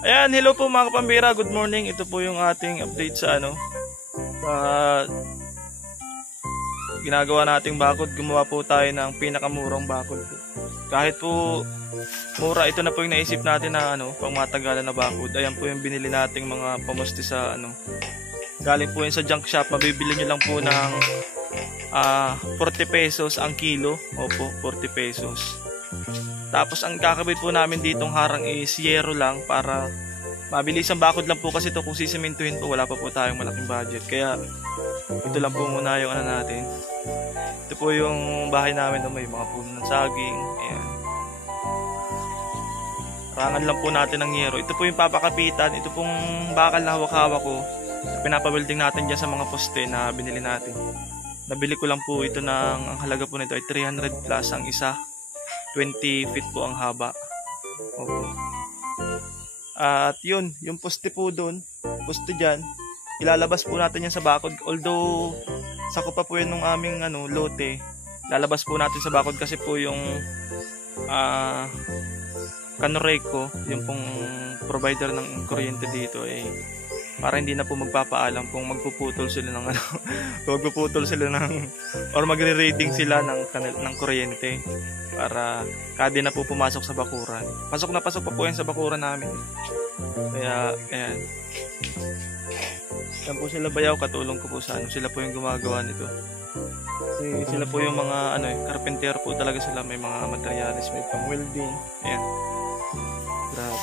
Ayan, hello po mga kapambira, good morning. Ito po yung ating update sa ginagawa nating bakod. Gumawa po tayo ng pinakamurang bakod po. Kahit po mura, ito na po yung naisip natin na pang matagalan na bakod. Ayan po yung binili nating mga pamusti sa galing po yun sa junk shop. Mabibili nyo lang po ng 40 pesos ang kilo. Opo, 40 pesos. Tapos ang kakabit po namin ditong harang is yero lang para mabilis ang bakod lang po, kasi ito kung sisimintuhin po wala pa po tayong malaking budget. Kaya ito lang po muna yung natin. Ito po yung bahay namin na may mga puno ng saging. Ayan. Rangan lang po natin ng yero. Ito po yung papakapitan. Ito pong bakal na hawak-hawak ko. Pinapawelding natin dyan sa mga poste na binili natin. Nabili ko lang po ito ang halaga po nito ay 300 plus ang isa. 20 feet po ang haba. Opo. At yun, yung poste po doon, poste dyan, ilalabas po natin yan sa bakod. Although, sako pa po yan ng aming lote, lalabas po natin sa bakod kasi po yung Kanoreco, yung pong provider ng kuryente dito, para hindi na po magpapaalam kung magpuputol sila ng magpuputol sila ng or magre-rating sila ng kuryente, para kada na po pumasok sa bakuran. Pasok na pasok pa po yan sa bakuran namin. Kaya ayan. Yan po sila bayaw, katulong ko po sa sila po yung gumagawa nito. Kasi sila po yung mga carpenter po talaga sila, may mga materials, may pang welding. Ayan. Grabe.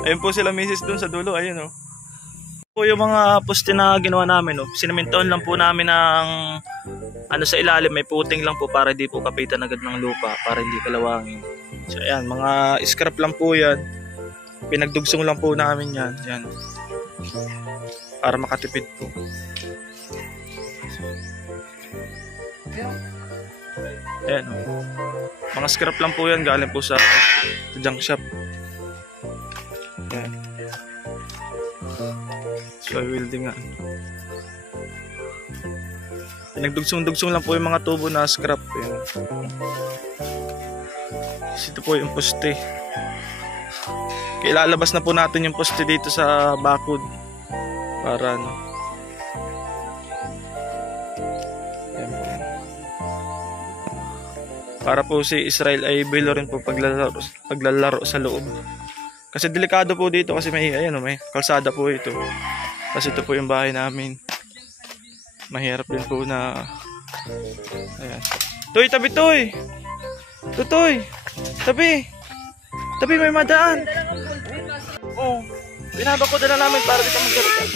Ayun po sila misis dun sa dulo, ayun po yung mga poste na ginawa namin, Sinementohan lang po namin ng sa ilalim, may puting lang po para di po kapitan agad ng lupa, para hindi kalawangin. So ayan, mga scrap lang po yan. Pinagdugsong lang po namin yan. Yan. Para makatipid po. Ayan, mga scrap lang po yan, galing po sa junk shop. Ayan. So welding nga. Pinagdugsong-dugsong lang po yung mga tubo na scrap. Ayan. Ito po yung poste. Ilalabas na po natin yung poste dito sa bakod para Ayan po. Para po si Israel ay bilo rin po paglalaro sa loob. Kasi delikado po dito kasi may kalsada po ito. Kasi ito po yung bahay namin. Mahirap din po na ayan. Toy, tabi toy. Tutoy. Tabi. Tabi, may madaan. Oh, binabako na namin para di ka magkaroon.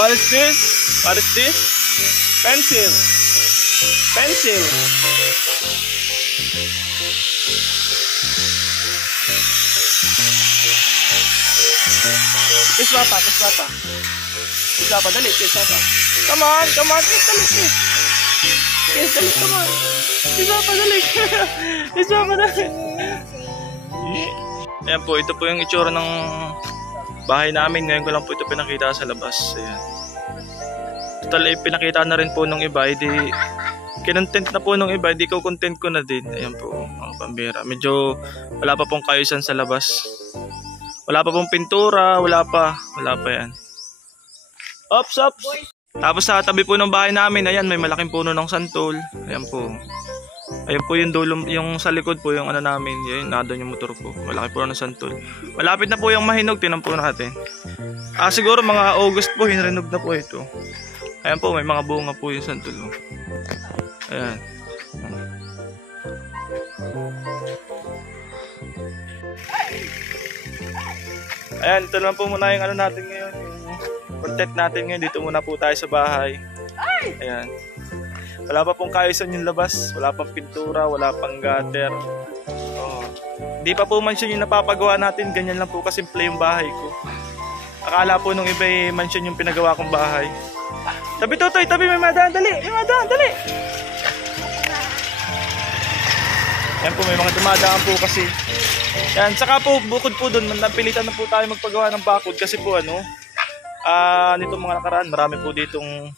What is this? What is this? Pencil. Pencil. Kiswapa, kiswapa. Kiswapa, dali, kiswapa. Come on, come on, dali, kiss. Kiss, dali, come on. Kiswapa, dali. Kiswapa, dali. Ayan po, ito po yung itsura ng bahay namin. Ngayon ko lang po ito pinakita sa labas. Ayan. Total, pinakita na rin po nung iba. Kinontent na po nung iba. Hindi ko content ko na din. Ayan po, mga pambira. Medyo wala pa pong kaayusan sa labas. Wala pa pong pintura, wala pa yan. Ops, ops. Tapos sa tabi po ng bahay namin, ayan, may malaking puno ng santol. Ayan po. Ayan po yung dulo, yung sa likod po, yung namin. Ayan, nandun yung motor ko. Malaki po ng santol. Malapit na po yung mahinog, tinan po natin. Siguro mga August po, hinrinog na po ito. Ayan po, may mga bunga po yung santol. Ayan. Ayan, ito lang po muna yung natin ngayon, yung content natin ngayon. Dito muna po tayo sa bahay. Ayan. Wala pa pong kaayusan yung labas, wala pang pintura, wala pang gutter. Hindi pa po mansion yung napapagawa natin, ganyan lang po kasimple yung bahay ko. Akala po nung iba mansion yung pinagawa kong bahay. Tabi Totoy, tabi, may madaan, dali, may madaan, dali. Yan po, may mga dumadaan po kasi. Yan, saka po, bukod po doon, napilitan na po tayo magpagawa ng bakod kasi po nitong mga nakaraan, marami po ditong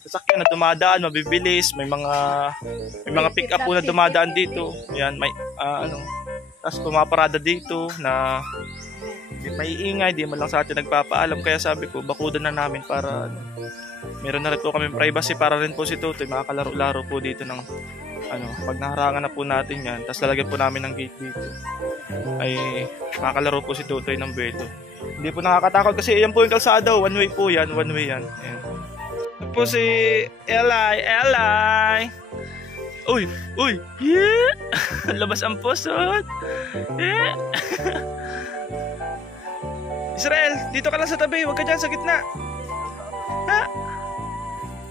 sasakyan na dumadaan, mabibilis, may mga pick up po na dumadaan dito. Yan, may tapos pumaparada dito na may ingay, di man lang sa atin nagpapaalam. Kaya sabi ko, bakudan na namin para meron na rin po kami privacy para rin po si Totoy makakalaro-laro po dito ng pag naharangan na po natin yan, tapos lalagyan po namin ng gate dito, ay makakalaro po si Totoy ng beto. Hindi po nakakatakot kasi yan po yung kalsada, one way po yan, one way yan. Ayan. Ito po si Eli. Uy, yeah! Labas ang pusot. Yeah! Israel, dito ka lang sa tabi, huwag ka dyan sa gitna. Ha?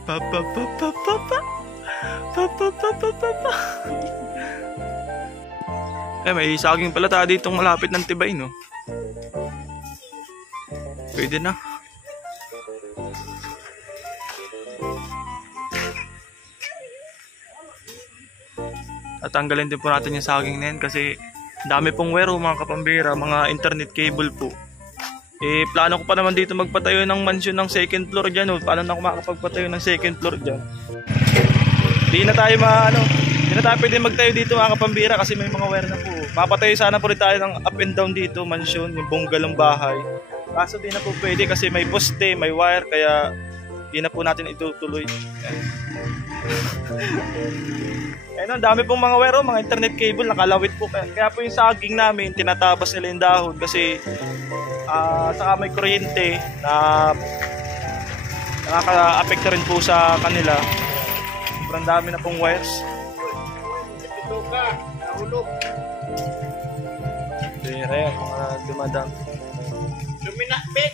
Papa. May saging pala tayo ditong malapit ng tibay, no? Pwede na. At tanggalin din po natin yung saging na yan kasi dami pong wero mga kapambira, mga internet cable po. Plano ko pa naman dito magpatayo ng mansion ng second floor dyan. Paano na ako makakapagpatayo ng second floor dyan? Di na tayo pwede magtayo dito mga kapambira kasi may mga wire na po. Mapatayo sana po rin tayo ng up and down dito, mansion, yung bunggalong bahay. Kaso di na po pwede kasi may poste, may wire, kaya di na po natin itutuloy. Ang dami pong mga wire, mga internet cable, nakalawit po. Kaya po yung saging namin, tinatabas nila yung dahon kasi saka may kuryente na nakaka-apekto rin po sa kanila. Sobrang dami na pong wires. Ito ka, nahulog. Ayan, mga dumadang. Luminakbit!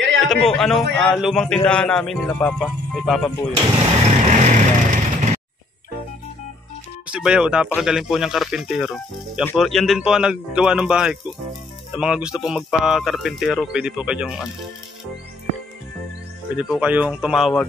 Ito po, lumang tindahan namin nila Papa. May Papa po yun. Si Bayaw, napakagaling po niyang karpintero. Yan din po ang naggawa ng bahay ko. Sa mga gusto pong magpa-karpintero, pwede po kayong tumawag.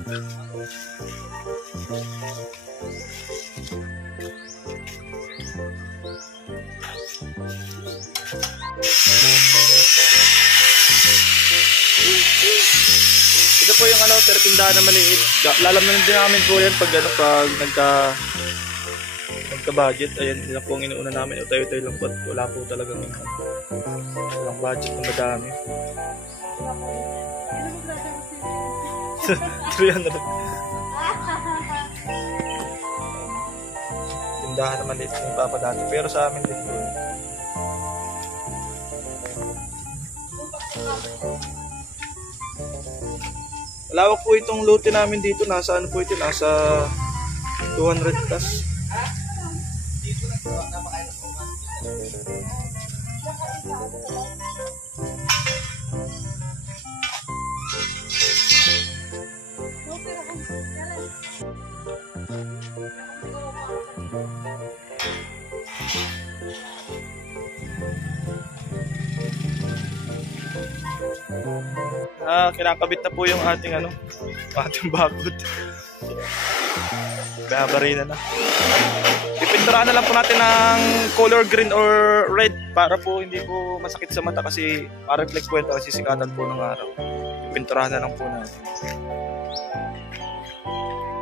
Ito po yung tindahan na maliit. Lalaman din namin po yan pag nagka-budget. Ayan, yun po ang inuuna namin. Tayo-tayo lang po. Wala po talagang walang budget na madami. 300. Tindahan na maliit ng Papa dati. Pero sa amin din po. Lawak po itong lote namin dito. Nasa nasa 200 plus. Kinakabit na po yung ating bakod. Babarina na. Pipinturahan na lang po natin ng color green or red para po hindi po masakit sa mata kasi ma-reflect po ito kasi sikatan po ng araw. Pipinturahan na lang po natin.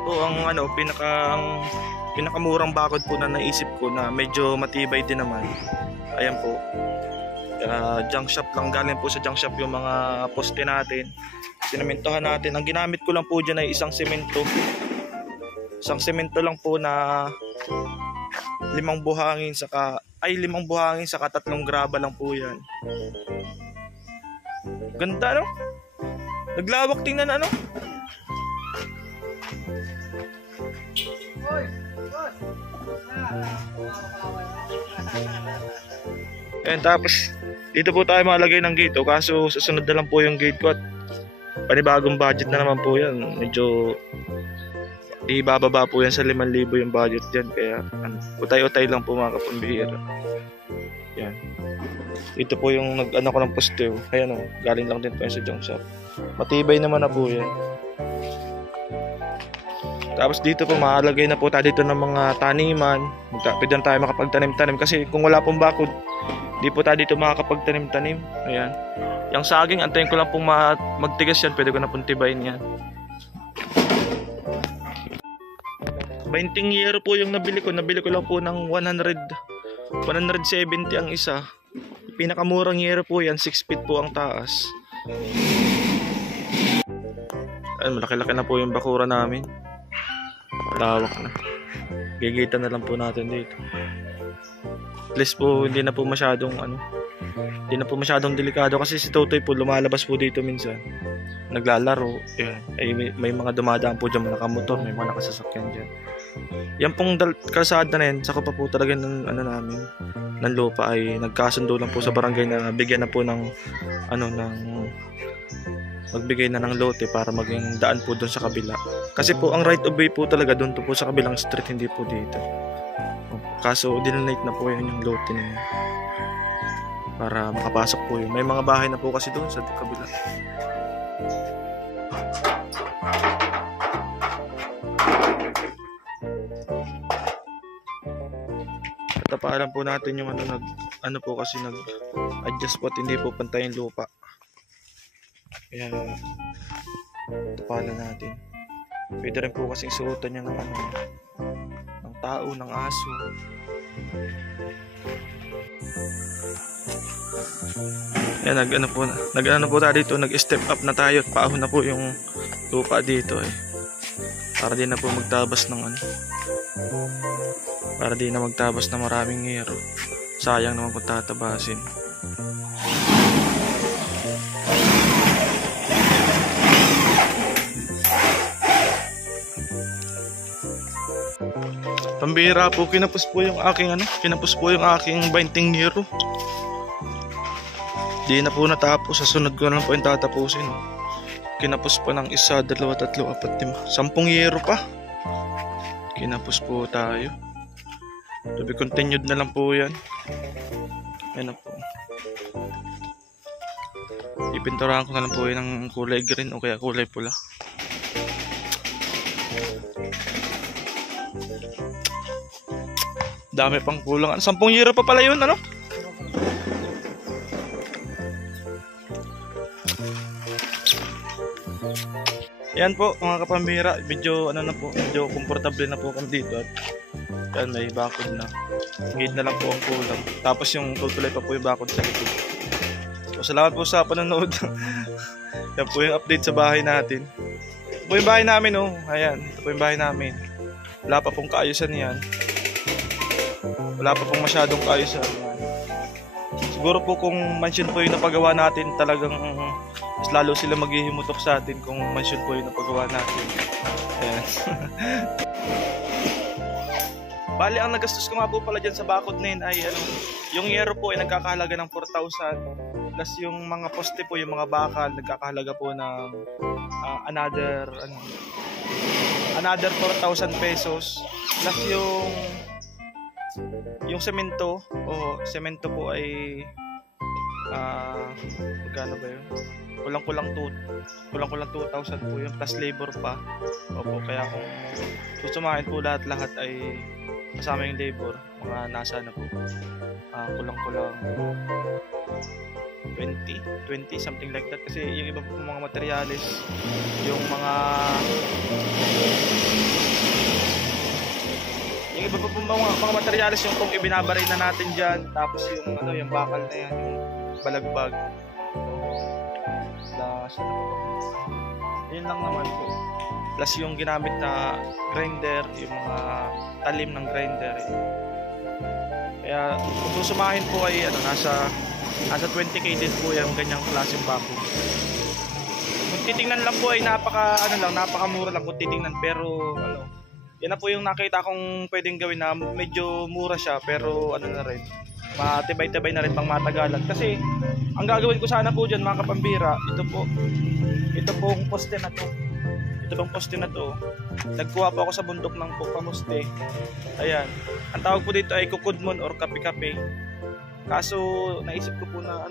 Ito ang pinakamurang bakod po na naisip ko na medyo matibay din naman. Ayan po. Junk shop lang, galing po sa junk shop yung mga poste natin. Sinementohan natin. Ang ginamit ko lang po dyan ay isang semento lang po na 5 buhangin saka 3 graba lang po yan. Ganda, no? Naglawak, tingnan, And tapos dito po tayo malagay ng gate, kaso susunod na lang po yung gate ko at panibagong budget na naman po yan. Medyo ibababa po yan sa 5,000 yung budget dyan, kaya utay-utay lang po mga kapambihira. Yan. Ito po yung ko ng poste. Ayan galing lang din po yan sa junk shop. Matibay naman na po yan. Tapos dito po makalagay na po tayo dito ng mga taniman. Pwede na tayo makapagtanim-tanim kasi kung wala pong bakod, di po tayo dito makakapagtanim-tanim. Ayan. Yung saging, antayin ko lang pong magtigas yan. Pwede ko na pong tibayin yan. 20 euro po yung nabili ko. Nabili ko lang po ng 170 ang isa. Pinakamurang yero po yan. 6 feet po ang taas. Ayun, malaki-laki na po yung bakura namin. Lawak na. Gigita na lang po natin dito. At least po hindi na po masyadong hindi na po masyadong delikado kasi si Totoy po lumalabas po dito minsan. Naglalaro. Ay, may mga dumadaan po dyan, nakamotor, may mga nakasasakyan dyan. Yan pong kalsada na yan, saka pa po talaga ng namin ng lupa ay nagkasundo lang po sa barangay na bigyan na po ng magbigay na ng lote para maging daan po doon sa kabila. Kasi po ang right of way po talaga doon po sa kabilang street, hindi po dito. Kaso dinonate na po yun yung lote na yun para makapasok po yun. May mga bahay na po kasi doon sa kabila. Tapalan po natin yung po kasi nag-adjust po at hindi po pantay yung lupa. Kaya tapalan natin. Pwede rin po kasing suotan niya ng tao, ng aso. Yan, nag-ano po tayo dito, nag-step up na tayo at paahon na po yung lupa dito para di na po magtabas ng para di na magtabas ng maraming hero. Sayang naman kung tatabasin. Pambihira po, kinapos po yung aking 20 euro. Di na po natapos, sa sunod ko na lang po yung tatapusin. Kinapos pa ng 1, 2, 3, 4, 5, 10 euro pa. Kinapos po tayo. To be continued na lang po yan. Yan na po. Ipinturahan ko na lang po yan ng kulay green o kaya kulay pula. Dami pang kulang. 10 euro pa pala yun, Yan po mga kapambira, medyo medyo komportable na po kami dito at yan, may bakod na. Gate na lang po ang kulang. Tapos yung tutuloy pa po yung bakod sa likod. So salamat po sa panonood. Yan po yung update sa bahay natin. Ito po yung bahay namin, Ayan, ito po yung bahay namin. Wala pa pong kaayusan yan. Wala pa pong masyadong kaayusan. Siguro po kung mansion po yung napagawa natin, talagang mas lalo sila maghihimutok sa atin kung mansion po yung napagawa natin. Ayan. Bali, ang nagastos ko nga po pala dyan sa bakod na yun ay yung yero po ay nagkakahalaga ng 4,000 plus yung mga poste po, yung mga bakal nagkakahalaga po ng another 4,000 pesos plus yung semento po ay magkano ba yun? Kulang-kulang 2,000 po yun plus labor pa. Opo, kaya kung susumahin po lahat ay kasama yung labor, mga nasa po kulang-kulang 20 something like that kasi yung iba po mga materyales, yung iba pa po mga materyales yung kung ibinabaray na natin dyan, tapos yung bakal na yan, yung balagbag, yun lang naman po, plus yung ginamit na grinder, yung mga talim ng grinder. Kaya kung susumahin po ay nasa 20k din po yung ganyang klaseng bako. Kung titingnan lang po ay napakamura lang kung titingnan, pero yan na po yung nakita kong pwedeng gawin na medyo mura siya pero na rin, matibay-tibay na rin pang matagalan. Kasi ang gagawin ko sana po dyan mga kapambira, ito pong poste na to. Ito bang poste na to, nagkuha po ako sa bundok ng pamuste. Ayan, ang tawag po dito ay kukudmon or kape-kape. Kaso naisip ko po na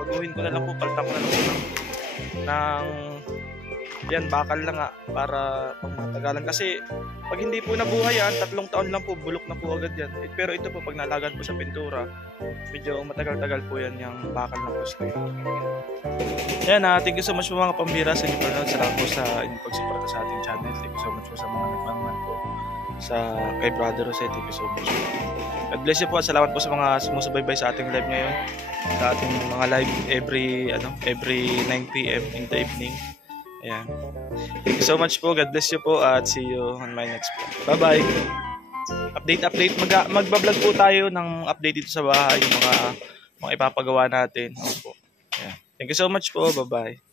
baguhin ko na lang po, palitan ko na lang po ng Yan, bakal na nga para pangmatagalan. Kasi pag hindi po nabuhay yan, 3 taon lang po, bulok na po agad yan. Pero ito po, pag nalagan po sa pintura, medyo matagal-tagal po yan yung bakal na poste. Yan, thank you so much po mga pambira sa inyo panonood. Salamat po sa inyong pagsuporta sa ating channel. Thank you so much po sa mga nagmamahan po sa kay Brother Jose. Thank you so much. God bless you po at salamat po sa mga sumusubaybay sa ating live ngayon. Sa ating mga live every 9 PM in the evening. Ayan. Thank you so much po. God bless you po at see you on my next vlog. Bye-bye. Update. Magbablog po tayo ng update dito sa bahay, yung mga ipapagawa natin. Opo. Ayan. Thank you so much po. Bye-bye.